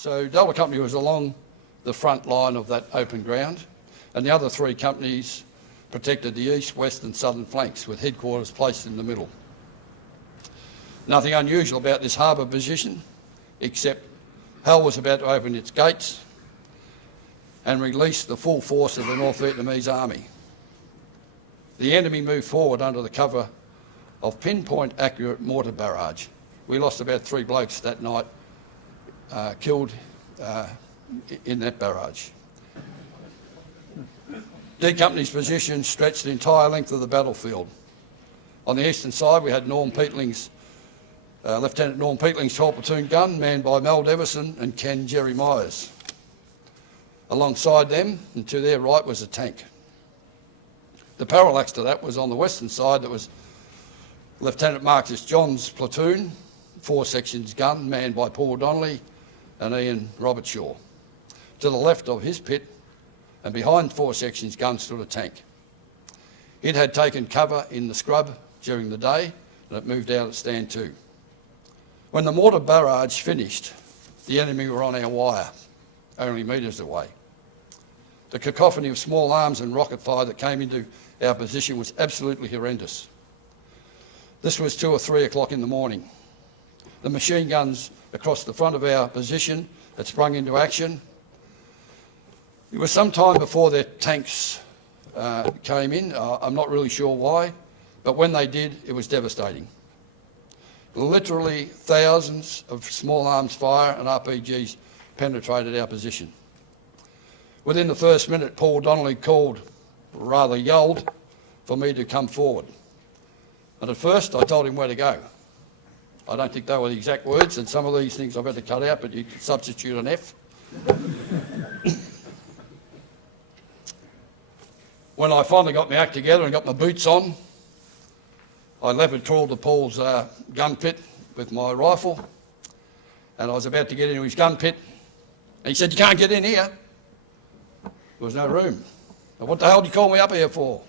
So Delta Company was along the front line of that open ground, and the other three companies protected the east, west and southern flanks, with headquarters placed in the middle. Nothing unusual about this harbour position, except Hull was about to open its gates and release the full force of the North Vietnamese army. The enemy moved forward under the cover of pinpoint accurate mortar barrage. We lost about 3 blokes that night, killed in that barrage. D Company's position stretched the entire length of the battlefield. On the eastern side, we had Lieutenant Norm Peatling's 12 platoon gun, manned by Mel Devison and Ken Jerry Myers. Alongside them, and to their right, was a tank. The parallax to that was on the western side. That was Lieutenant Marcus John's platoon, 4 sections gun, manned by Paul Donnelly and Ian Robertshaw. To the left of his pit, and behind 4 sections gun, stood a tank. It had taken cover in the scrub during the day, and it moved out at stand 2. When the mortar barrage finished, the enemy were on our wire, only metres away. The cacophony of small arms and rocket fire that came into our position was absolutely horrendous. This was 2 or 3 o'clock in the morning. The machine guns across the front of our position had sprung into action. It was some time before their tanks came in. I'm not really sure why, but when they did, it was devastating. Literally thousands of small arms fire and RPGs penetrated our position. Within the first minute, Paul Donnelly yelled for me to come forward. And at first, I told him where to go. I don't think they were the exact words, and some of these things I've had to cut out, but you can substitute an F. When I finally got my act together and got my boots on, I leopard crawled to Paul's gun pit with my rifle, and I was about to get into his gun pit, and he said, "You can't get in here." There was no room. Now, what the hell did you call me up here for?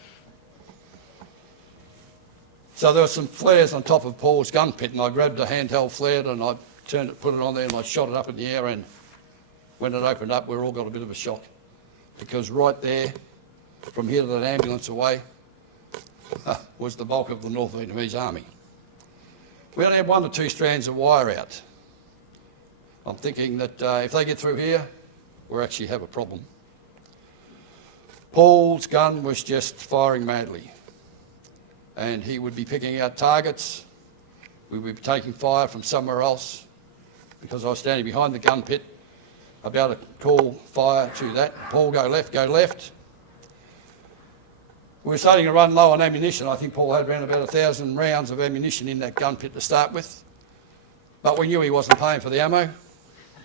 So there were some flares on top of Paul's gun pit, and I grabbed a handheld flare and I turned it, put it on there, and I shot it up in the air, and when it opened up, we all got a bit of a shock, because right there, from here to that ambulance away, was the bulk of the North Vietnamese army. We only had 1 or 2 strands of wire out. I'm thinking that if they get through here, we'll actually have a problem. Paul's gun was just firing madly, and he would be picking out targets. We would be taking fire from somewhere else, because I was standing behind the gun pit about to call fire to that. Paul, go left, go left. We were starting to run low on ammunition. I think Paul had around about 1,000 rounds of ammunition in that gun pit to start with. But we knew he wasn't paying for the ammo,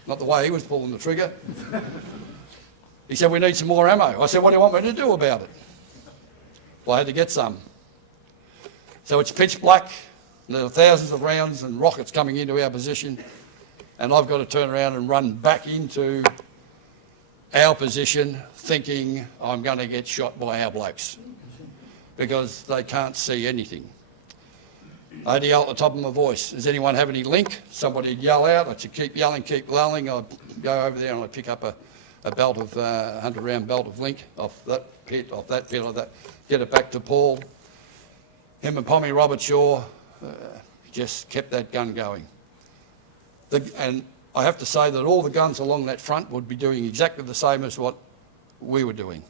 not the way he was pulling the trigger. He said, "We need some more ammo." I said, "What do you want me to do about it?" Well, I had to get some. So it's pitch black, there are thousands of rounds and rockets coming into our position, and I've got to turn around and run back into our position thinking I'm going to get shot by our blokes, because they can't see anything. I had to yell at the top of my voice, "Does anyone have any link?" Somebody would yell out. I'd say, "Keep yelling, keep yelling." I'd go over there and I'd pick up a belt of 100-round belt of link off that pit, get it back to Paul. Him and Pommy Robertshaw just kept that gun going. And I have to say that all the guns along that front would be doing exactly the same as what we were doing.